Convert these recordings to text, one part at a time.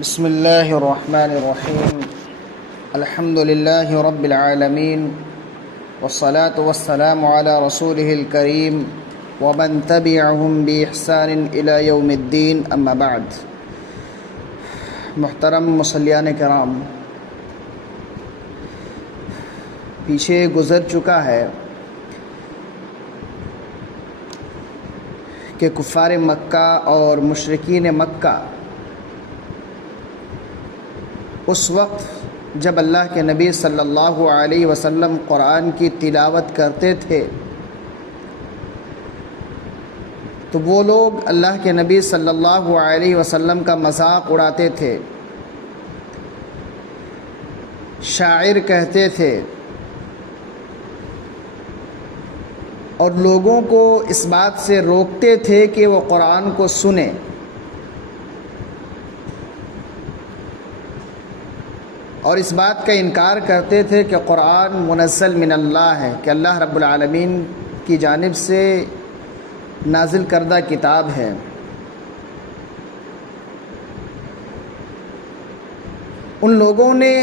بسم الله الرحمن الرحيم. الحمد لله رب العالمين، والصلاة والسلام على رسوله الكريم ومن تبعهم بإحسان إلى يوم الدين. أما بعد. محترم مصلیان کرام، پیچھے گزر چکا ہے کہ کفار مکہ اور مشرکین مکہ اس وقت جب اللہ کے نبی صلی اللہ علیہ وسلم قرآن کی تلاوت کرتے تھے تو وہ لوگ اللہ کے نبی صلی اللہ علیہ وسلم کا مذاق اڑاتے تھے، شاعر کہتے تھے اور لوگوں کو اس بات سے روکتے تھے کہ وہ قرآن کو سنیں۔ اور اس بات کا انکار کرتے تھے کہ قرآن منزل من اللہ ہے، کہ اللہ رب العالمین کی جانب سے نازل کردہ کتاب ہے۔ ان لوگوں نے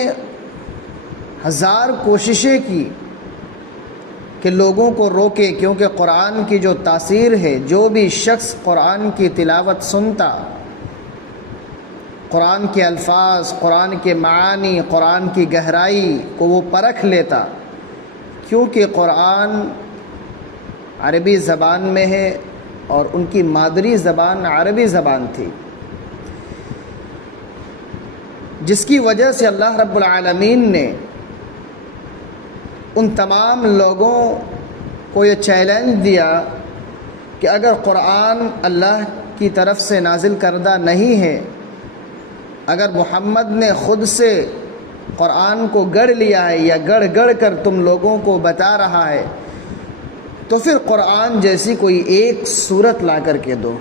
ہزار کوششیں کی کہ لوگوں کو روکے، کیونکہ قرآن کی جو تاثیر ہے، جو بھی شخص قرآن کی تلاوت سنتا، قرآن کے الفاظ، قرآن کے معانی، قرآن کی گہرائی کو وہ پرکھ لیتا، کیونکہ قرآن عربی زبان میں ہے اور ان کی مادری زبان عربی زبان تھی، جس کی وجہ سے اللہ رب العالمین نے ان تمام لوگوں کو یہ چیلنج دیا کہ اگر قرآن اللہ کی طرف سے نازل کردہ نہیں ہے، اگر محمد نے خود سے قرآن کو گڑھ لیا ہے یا گڑھ کر تم لوگوں کو بتا رہا ہے، تو پھر قرآن جیسی کوئی ایک سورت لا کر کے دو۔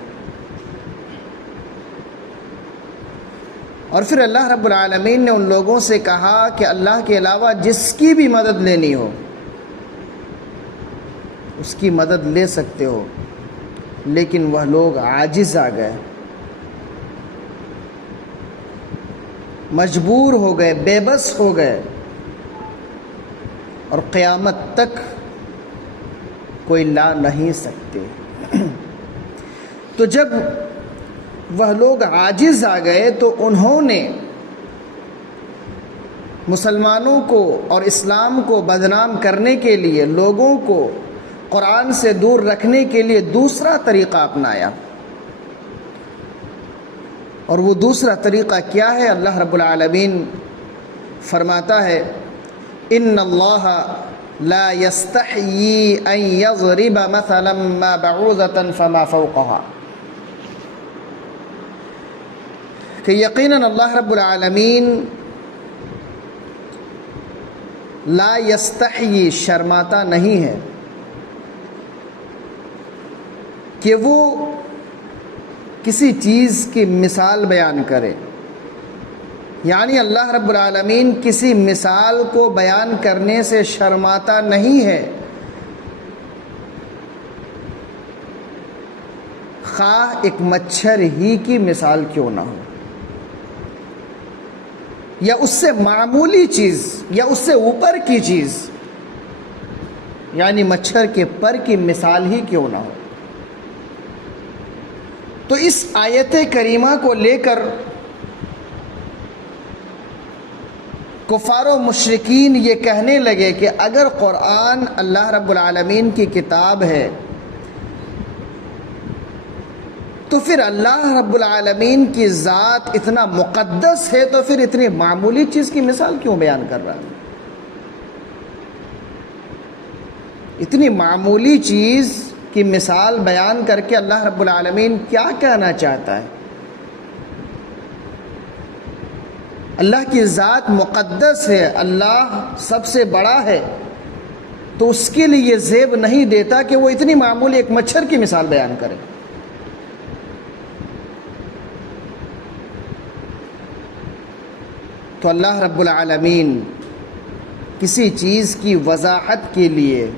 اور پھر اللہ رب العالمین نے ان لوگوں سے کہا کہ اللہ کے علاوہ جس کی بھی مدد لینی ہو اس کی مدد لے سکتے ہو، لیکن وہ لوگ عاجز آ گئے، مجبور ہو گئے، بے بس ہو گئے، اور قیامت تک کوئی لا نہیں سکتے۔ تو جب وہ لوگ عاجز آ گئے تو انہوں نے مسلمانوں کو اور اسلام کو بدنام کرنے کے لیے، لوگوں کو قرآن سے دور رکھنے کے لیے دوسرا طریقہ اپنایا۔ اور وہ دوسرا طریقہ کیا ہے؟ اللہ رب العالمین فرماتا ہے ان اللہ لا یستحیی ان یضرب مثلا ما بعوضۃ فما فوقها، کہ یقیناً اللہ رب العالمین لا یستحیی، شرماتا نہیں ہے کہ وہ کسی چیز کی مثال بیان کرے، یعنی اللہ رب العالمین کسی مثال کو بیان کرنے سے شرماتا نہیں ہے، خواہ ایک مچھر ہی کی مثال کیوں نہ ہو، یا اس سے معمولی چیز، یا اس سے اوپر کی چیز، یعنی مچھر کے پر کی مثال ہی کیوں نہ ہو۔ تو اس آیت کریمہ کو لے کر کفار و مشرکین یہ کہنے لگے کہ اگر قرآن اللہ رب العالمین کی کتاب ہے تو پھر اللہ رب العالمین کی ذات اتنا مقدس ہے، تو پھر اتنی معمولی چیز کی مثال کیوں بیان کر رہا ہے؟ اتنی معمولی چیز کی مثال بیان کر کے اللہ رب العالمین کیا کہنا چاہتا ہے؟ اللہ کی ذات مقدس ہے، اللہ سب سے بڑا ہے، تو اس کے لیے یہ زیب نہیں دیتا کہ وہ اتنی معمولی ایک مچھر کی مثال بیان کرے۔ تو اللہ رب العالمین کسی چیز کی وضاحت کے لیے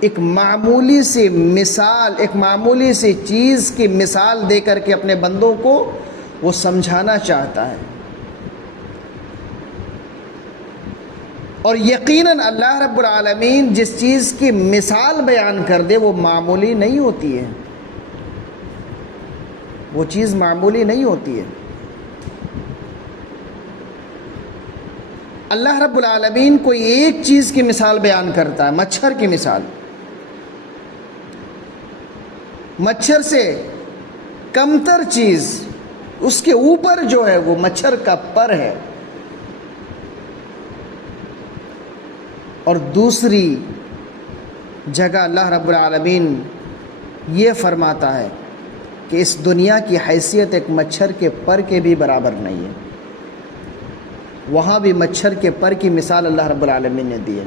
ایک معمولی سی مثال، ایک معمولی سی چیز کی مثال دے کر کے اپنے بندوں کو وہ سمجھانا چاہتا ہے. اور یقیناً اللہ رب العالمین جس چیز کی مثال بیان کر دے وہ معمولی نہیں ہوتی ہے، وہ چیز معمولی نہیں ہوتی ہے. اللہ رب العالمین کوئی ایک چیز کی مثال بیان کرتا ہے، مچھر کی مثال. مچھر سے کمتر چیز اس کے اوپر جو ہے وہ مچھر کا پر ہے. اور دوسری جگہ اللہ رب العالمین یہ فرماتا ہے کہ اس دنیا کی حیثیت ایک مچھر کے پر کے بھی برابر نہیں ہے. وہاں بھی مچھر کے پر کی مثال اللہ رب العالمین نے دی ہے.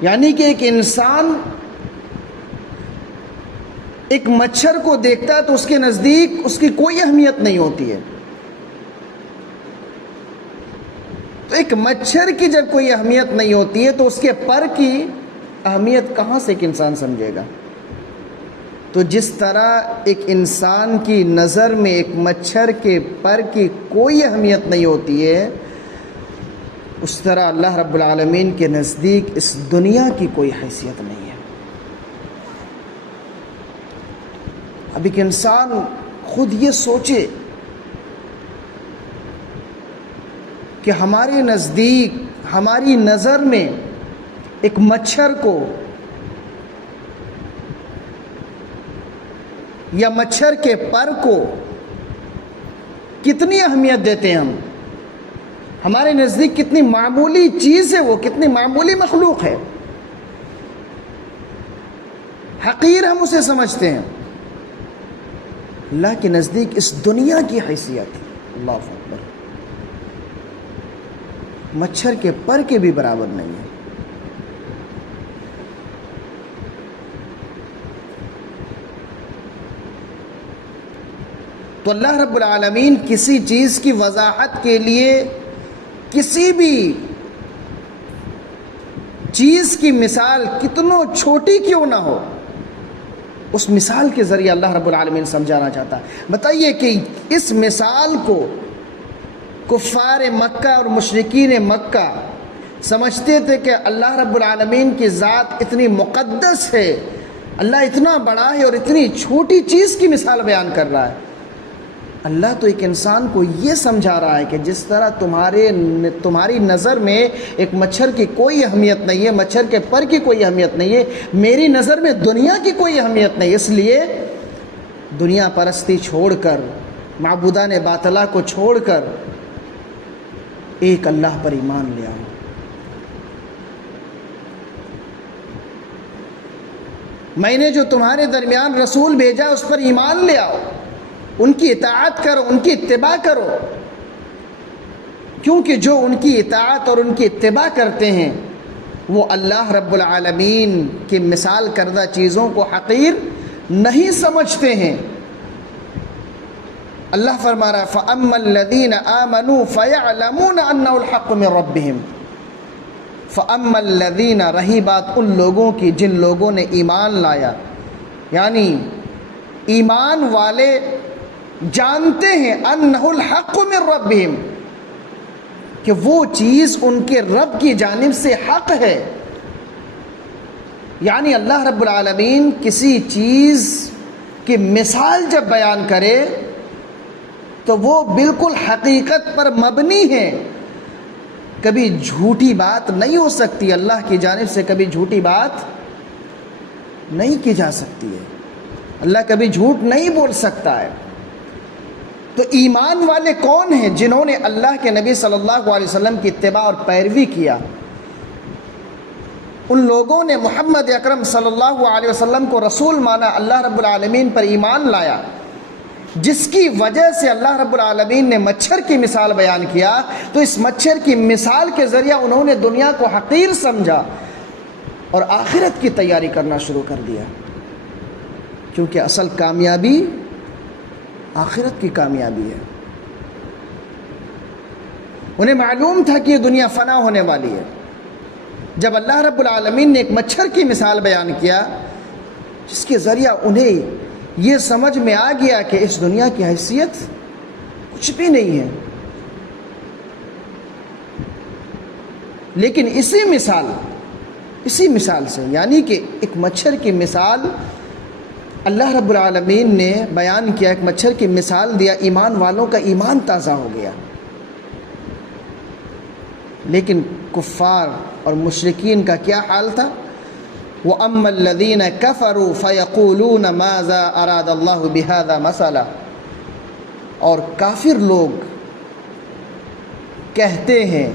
یعنی کہ ایک انسان ایک مچھر کو دیکھتا ہے تو اس کے نزدیک اس کی کوئی اہمیت نہیں ہوتی ہے. تو ایک مچھر کی جب کوئی اہمیت نہیں ہوتی ہے تو اس کے پر کی اہمیت کہاں سے ایک انسان سمجھے گا؟ تو جس طرح ایک انسان کی نظر میں ایک مچھر کے پر کی کوئی اہمیت نہیں ہوتی ہے، اس طرح اللہ رب العالمین کے نزدیک اس دنیا کی کوئی حیثیت نہیں ہے. اب ایک انسان خود یہ سوچے کہ ہمارے نزدیک ہماری نظر میں ایک مچھر کو یا مچھر کے پر کو کتنی اہمیت دیتے ہیں ہم. ہمارے نزدیک کتنی معمولی چیز ہے، وہ کتنی معمولی مخلوق ہے، حقیر ہم اسے سمجھتے ہیں. اللہ کے نزدیک اس دنیا کی حیثیت اللہ اکبر مچھر کے پر کے بھی برابر نہیں ہے. تو اللہ رب العالمین کسی چیز کی وضاحت کے لیے کسی بھی چیز کی مثال کتنوں چھوٹی کیوں نہ ہو، اس مثال کے ذریعے اللہ رب العالمین سمجھانا چاہتا ہے. بتائیے کہ اس مثال کو کفار مکہ اور مشرکین مکہ سمجھتے تھے کہ اللہ رب العالمین کی ذات اتنی مقدس ہے، اللہ اتنا بڑا ہے، اور اتنی چھوٹی چیز کی مثال بیان کر رہا ہے. اللہ تو ایک انسان کو یہ سمجھا رہا ہے کہ جس طرح تمہاری نظر میں ایک مچھر کی کوئی اہمیت نہیں ہے، مچھر کے پر کی کوئی اہمیت نہیں ہے، میری نظر میں دنیا کی کوئی اہمیت نہیں. اس لیے دنیا پرستی چھوڑ کر، معبودان باطلہ کو چھوڑ کر ایک اللہ پر ایمان لے آؤ. میں نے جو تمہارے درمیان رسول بھیجا اس پر ایمان لے آؤ، ان کی اطاعت کرو، ان کی اتباع کرو، کیونکہ جو ان کی اطاعت اور ان کی اتباع کرتے ہیں وہ اللہ رب العالمین کی مثال کردہ چیزوں کو حقیر نہیں سمجھتے ہیں. اللہ فرما رہا ہے فَأَمَّا الَّذِينَ آمَنُوا فَيَعْلَمُونَ أَنَّهُ الْحَقُّ مِنْ رَبِّهِمْ. فَأَمَّا الَّذِينَ رہی بات ان لوگوں کی جن لوگوں نے ایمان لایا، یعنی ایمان والے جانتے ہیں انہ الحق من ربہم کہ وہ چیز ان کے رب کی جانب سے حق ہے. یعنی اللہ رب العالمین کسی چیز کی مثال جب بیان کرے تو وہ بالکل حقیقت پر مبنی ہے، کبھی جھوٹی بات نہیں ہو سکتی. اللہ کی جانب سے کبھی جھوٹی بات نہیں کی جا سکتی ہے، اللہ کبھی جھوٹ نہیں بول سکتا ہے. تو ایمان والے کون ہیں؟ جنہوں نے اللہ کے نبی صلی اللہ علیہ وسلم کی اتباع اور پیروی کیا. ان لوگوں نے محمد اکرم صلی اللہ علیہ وسلم کو رسول مانا، اللہ رب العالمین پر ایمان لایا، جس کی وجہ سے اللہ رب العالمین نے مچھر کی مثال بیان کیا. تو اس مچھر کی مثال کے ذریعہ انہوں نے دنیا کو حقیر سمجھا اور آخرت کی تیاری کرنا شروع کر دیا، کیونکہ اصل کامیابی آخرت کی کامیابی ہے. انہیں معلوم تھا کہ یہ دنیا فنا ہونے والی ہے. جب اللہ رب العالمین نے ایک مچھر کی مثال بیان کیا جس کے ذریعہ انہیں یہ سمجھ میں آ گیا کہ اس دنیا کی حیثیت کچھ بھی نہیں ہے. لیکن اسی مثال سے، یعنی کہ ایک مچھر کی مثال اللہ رب العالمین نے بیان کیا، ایک مچھر کی مثال دیا، ایمان والوں کا ایمان تازہ ہو گیا. لیکن کفار اور مشرکین کا کیا حال تھا؟ وَأَمَّا الَّذِينَ كَفَرُوا فَيَقُولُونَ مَاذَا أَرَادَ اللَّهُ بِهَذَا مَثَلًا، اور کافر لوگ کہتے ہیں،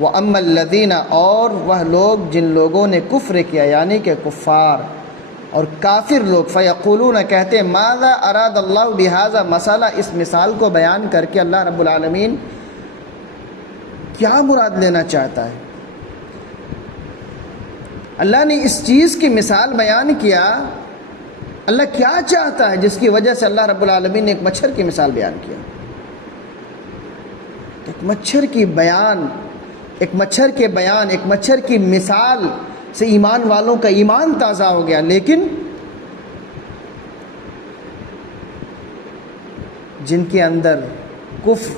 وَأَمَّا الَّذِينَ، اور وہ لوگ جن لوگوں نے کفر کیا، یعنی کہ کفار اور کافر لوگ، فَيَقُولُونَ کہتے ہیں، مَاذَا أَرَادَ اللَّهُ بِهَذَا مَثَلًا، اس مثال کو بیان کر کے اللہ رب العالمین کیا مراد لینا چاہتا ہے. اللہ نے اس چیز کی مثال بیان کیا، اللہ کیا چاہتا ہے جس کی وجہ سے اللہ رب العالمین نے ایک مچھر کی مثال بیان کیا. ایک مچھر کے بیان، ایک مچھر کی مثال سے ایمان والوں کا ایمان تازہ ہو گیا. لیکن جن کے اندر کفر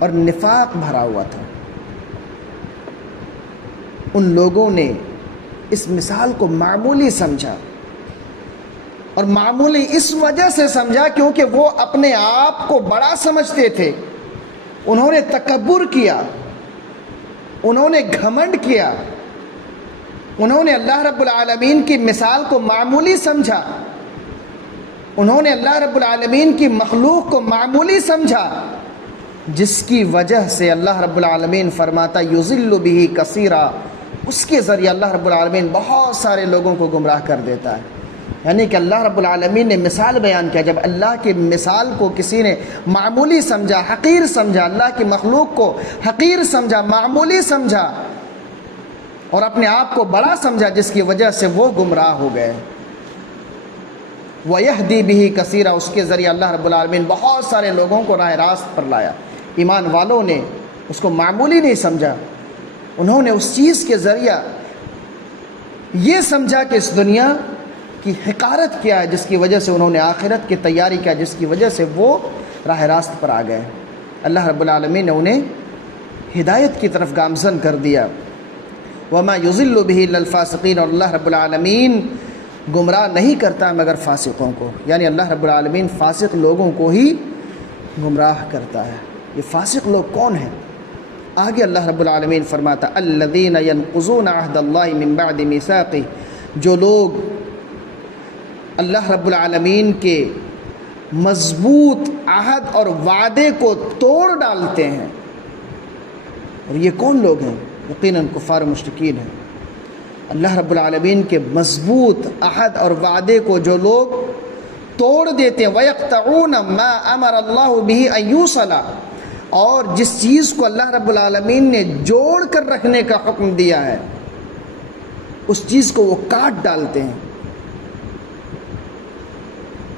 اور نفاق بھرا ہوا تھا، ان لوگوں نے اس مثال کو معمولی سمجھا، اور معمولی اس وجہ سے سمجھا کیونکہ وہ اپنے آپ کو بڑا سمجھتے تھے. انہوں نے تکبر کیا، انہوں نے گھمنڈ کیا، انہوں نے اللہ رب العالمین کی مثال کو معمولی سمجھا، انہوں نے اللہ رب العالمین کی مخلوق کو معمولی سمجھا، جس کی وجہ سے اللہ رب العالمین فرماتا یضل بہ کثیرا، اس کے ذریعے اللہ رب العالمین بہت سارے لوگوں کو گمراہ کر دیتا ہے. یعنی کہ اللہ رب العالمین نے مثال بیان کیا، جب اللہ کی مثال کو کسی نے معمولی سمجھا، حقیر سمجھا، اللہ کی مخلوق کو حقیر سمجھا، معمولی سمجھا اور اپنے آپ کو بڑا سمجھا، جس کی وجہ سے وہ گمراہ ہو گئے. وَيَهْدِي بِهِ كَثِيرًا، اس کے ذریعے اللہ رب العالمین بہت سارے لوگوں کو راہ راست پر لایا. ایمان والوں نے اس کو معمولی نہیں سمجھا، انہوں نے اس چیز کے ذریعہ یہ سمجھا کہ اس دنیا کی حقارت کیا ہے، جس کی وجہ سے انہوں نے آخرت کی تیاری کیا، جس کی وجہ سے وہ راہ راست پر آ گئے. اللہ رب العالمین نے انہیں ہدایت کی طرف گامزن کر دیا. وَمَا يُضِلُّ بِهِ إِلَّا الْفَاسِقِينَ، اور اللہ رب العالمین گمراہ نہیں کرتا مگر فاسقوں کو، یعنی اللہ رب العالمین فاسق لوگوں کو ہی گمراہ کرتا ہے. یہ فاسق لوگ کون ہیں؟ آگے اللہ رب العالمین فرماتا الذین ینقضون عہد اللہ من بعد میثاقہ، جو لوگ اللہ رب العالمین کے مضبوط عہد اور وعدے کو توڑ ڈالتے ہیں. اور یہ کون لوگ ہیں؟ یقیناً کفار و مشرکین ہیں. اللہ رب العالمین کے مضبوط عہد اور وعدے کو جو لوگ توڑ دیتے ہیں، وَيَقْطَعُونَ مَا أَمَرَ اللَّهُ بِهِ أَن يُوصَلَ، اور جس چیز کو اللہ رب العالمین نے جوڑ کر رکھنے کا حکم دیا ہے اس چیز کو وہ کاٹ ڈالتے ہیں.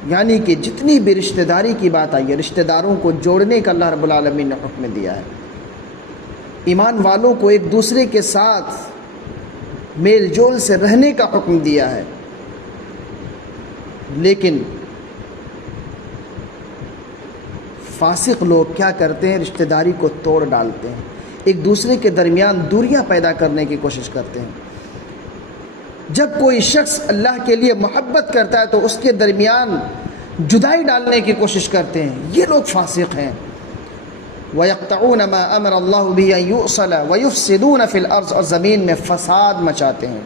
یعنی کہ جتنی بھی رشتہ داری کی بات آئی ہے، رشتہ داروں کو جوڑنے کا اللہ رب العالمین نے حکم دیا ہے. ایمان والوں کو ایک دوسرے کے ساتھ میل جول سے رہنے کا حکم دیا ہے. لیکن فاسق لوگ کیا کرتے ہیں؟ رشتہ داری کو توڑ ڈالتے ہیں، ایک دوسرے کے درمیان دوریاں پیدا کرنے کی کوشش کرتے ہیں. جب کوئی شخص اللہ کے لیے محبت کرتا ہے تو اس کے درمیان جدائی ڈالنے کی کوشش کرتے ہیں. یہ لوگ فاسق ہیں. وَيَقْطَعُونَ مَا أَمَرَ اللَّهُ بِهِ أَن يُوصَلَ وَيُفْسِدُونَ فِي الْأَرْضِ، اور زمین میں فساد مچاتے ہیں،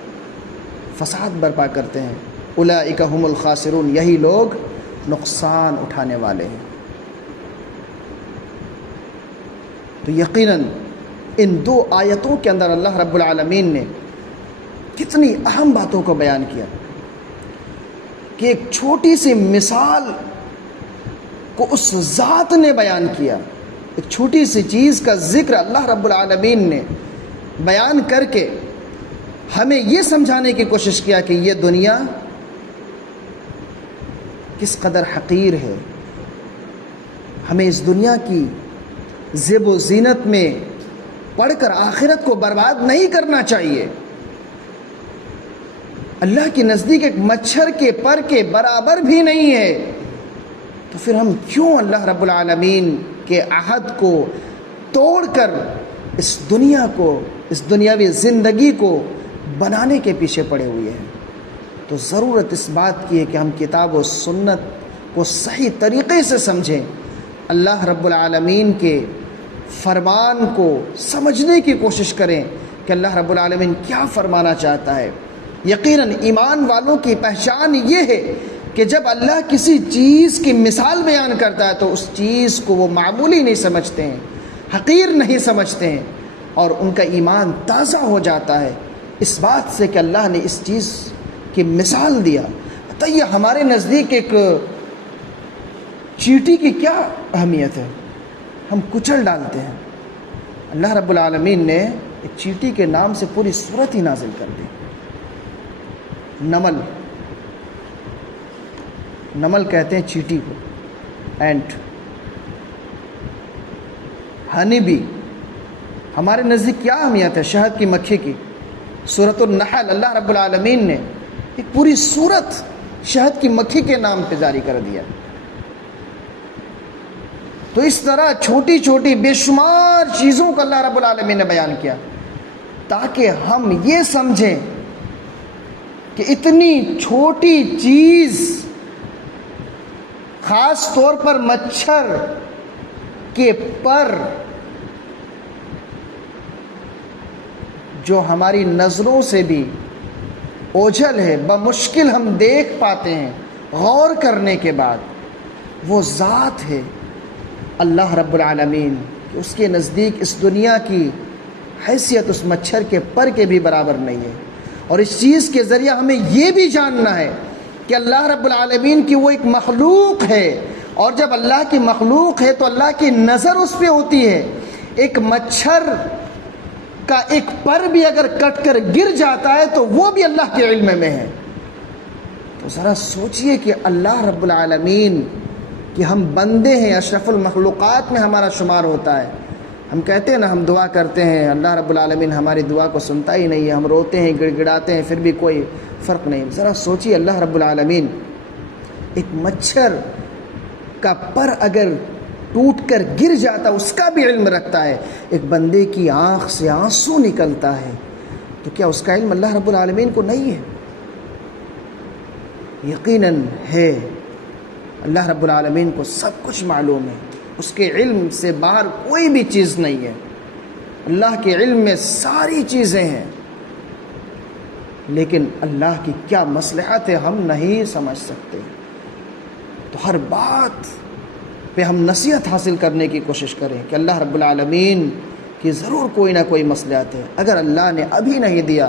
فساد برپا کرتے ہیں. أُولَٰئِكَ هُمُ الْخَاسِرُونَ، یہی لوگ نقصان اٹھانے والے ہیں. تو یقیناً ان دو آیتوں کے اندر اللہ رب العالمین نے کتنی اہم باتوں کو بیان کیا کہ ایک چھوٹی سی مثال کو اس ذات نے بیان کیا. ایک چھوٹی سی چیز کا ذکر اللہ رب العالمین نے بیان کر کے ہمیں یہ سمجھانے کی کوشش کیا کہ یہ دنیا کس قدر حقیر ہے. ہمیں اس دنیا کی زیب و زینت میں پڑھ کر آخرت کو برباد نہیں کرنا چاہیے. اللہ کے نزدیک ایک مچھر کے پر کے برابر بھی نہیں ہے. تو پھر ہم کیوں اللہ رب العالمین کے عہد کو توڑ کر اس دنیا کو، اس دنیاوی زندگی کو بنانے کے پیچھے پڑے ہوئے ہیں۔ تو ضرورت اس بات کی ہے کہ ہم کتاب و سنت کو صحیح طریقے سے سمجھیں، اللہ رب العالمین کے فرمان کو سمجھنے کی کوشش کریں کہ اللہ رب العالمین کیا فرمانا چاہتا ہے۔ یقیناً ایمان والوں کی پہچان یہ ہے کہ جب اللہ کسی چیز کی مثال بیان کرتا ہے تو اس چیز کو وہ معمولی نہیں سمجھتے ہیں، حقیر نہیں سمجھتے ہیں، اور ان کا ایمان تازہ ہو جاتا ہے اس بات سے کہ اللہ نے اس چیز کی مثال دیا۔ بتائیے ہمارے نزدیک ایک چیٹی کی کیا اہمیت ہے؟ ہم کچل ڈالتے ہیں، اللہ رب العالمین نے ایک چیٹی کے نام سے پوری سورت ہی نازل کر دی۔ نمل کہتے ہیں چیٹی کو، اینٹ، ہنی بی۔ ہمارے نزدیک کیا اہمیت ہے شہد کی مکھی کی؟ سورۃ النحل، اللہ رب العالمین نے ایک پوری سورت شہد کی مکھی کے نام پہ جاری کر دیا۔ تو اس طرح چھوٹی چھوٹی بے شمار چیزوں کو اللہ رب العالمین نے بیان کیا تاکہ ہم یہ سمجھیں کہ اتنی چھوٹی چیز، خاص طور پر مچھر کے پر، جو ہماری نظروں سے بھی اوجھل ہے، بمشکل ہم دیکھ پاتے ہیں غور کرنے کے بعد، وہ ذات ہے اللہ رب العالمین کہ اس کے نزدیک اس دنیا کی حیثیت اس مچھر کے پر کے بھی برابر نہیں ہے۔ اور اس چیز کے ذریعہ ہمیں یہ بھی جاننا ہے کہ اللہ رب العالمین کی وہ ایک مخلوق ہے، اور جب اللہ کی مخلوق ہے تو اللہ کی نظر اس پہ ہوتی ہے۔ ایک مچھر کا ایک پر بھی اگر کٹ کر گر جاتا ہے تو وہ بھی اللہ کے علم میں ہے۔ تو ذرا سوچئے کہ اللہ رب العالمین کہ ہم بندے ہیں، اشرف المخلوقات میں ہمارا شمار ہوتا ہے۔ ہم کہتے ہیں نا، ہم دعا کرتے ہیں، اللہ رب العالمین ہماری دعا کو سنتا ہی نہیں ہے، ہم روتے ہیں، گڑ گڑاتے ہیں، پھر بھی کوئی فرق نہیں۔ ذرا سوچئے اللہ رب العالمین ایک مچھر کا پر اگر ٹوٹ کر گر جاتا اس کا بھی علم رکھتا ہے، ایک بندے کی آنکھ سے آنسو نکلتا ہے تو کیا اس کا علم اللہ رب العالمین کو نہیں ہے؟ یقیناً ہے، اللہ رب العالمین کو سب کچھ معلوم ہے، اس کے علم سے باہر کوئی بھی چیز نہیں ہے، اللہ کے علم میں ساری چیزیں ہیں، لیکن اللہ کی کیا مصلحت ہے ہم نہیں سمجھ سکتے۔ تو ہر بات پہ ہم نصیحت حاصل کرنے کی کوشش کریں کہ اللہ رب العالمین کی ضرور کوئی نہ کوئی مصلحت ہے، اگر اللہ نے ابھی نہیں دیا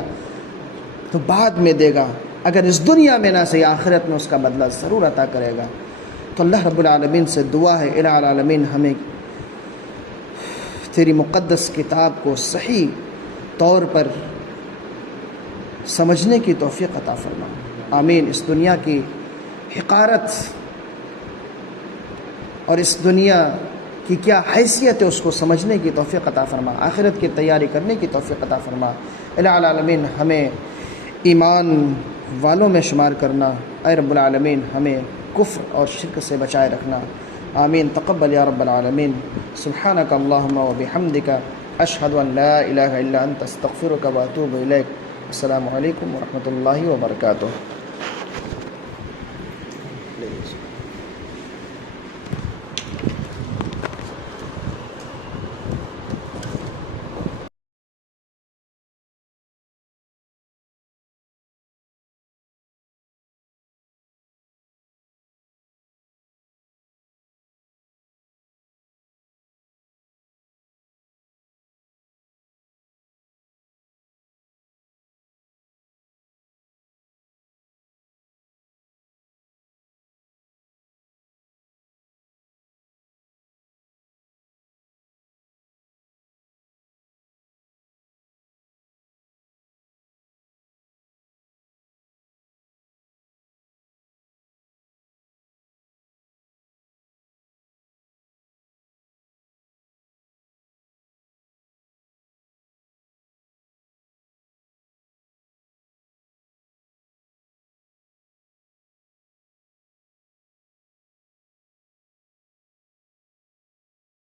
تو بعد میں دے گا، اگر اس دنیا میں نہ صحیح آخرت میں اس کا بدلہ ضرور عطا کرے گا۔ تو اللہ رب العالمین سے دعا ہے، الہ العالمین ہمیں تیری مقدس کتاب کو صحیح طور پر سمجھنے کی توفیق عطا فرما۔ آمین۔ اس دنیا کی حقارت اور اس دنیا کی کیا حیثیت ہے اس کو سمجھنے کی توفیق عطا فرما، آخرت کی تیاری کرنے کی توفیق عطا فرما۔ الہ العالمین ہمیں ایمان والوں میں شمار کرنا، اے رب العالمین ہمیں کفر اور شرک سے بچائے رکھنا۔ آمین۔ تقبل یا رب العالمین۔ سبحانک اللہم و بحمدک، اشہد ان لا الہ الا انت، استغفرک و اتوب الیک۔ السلام علیکم ورحمۃ اللہ وبرکاتہ۔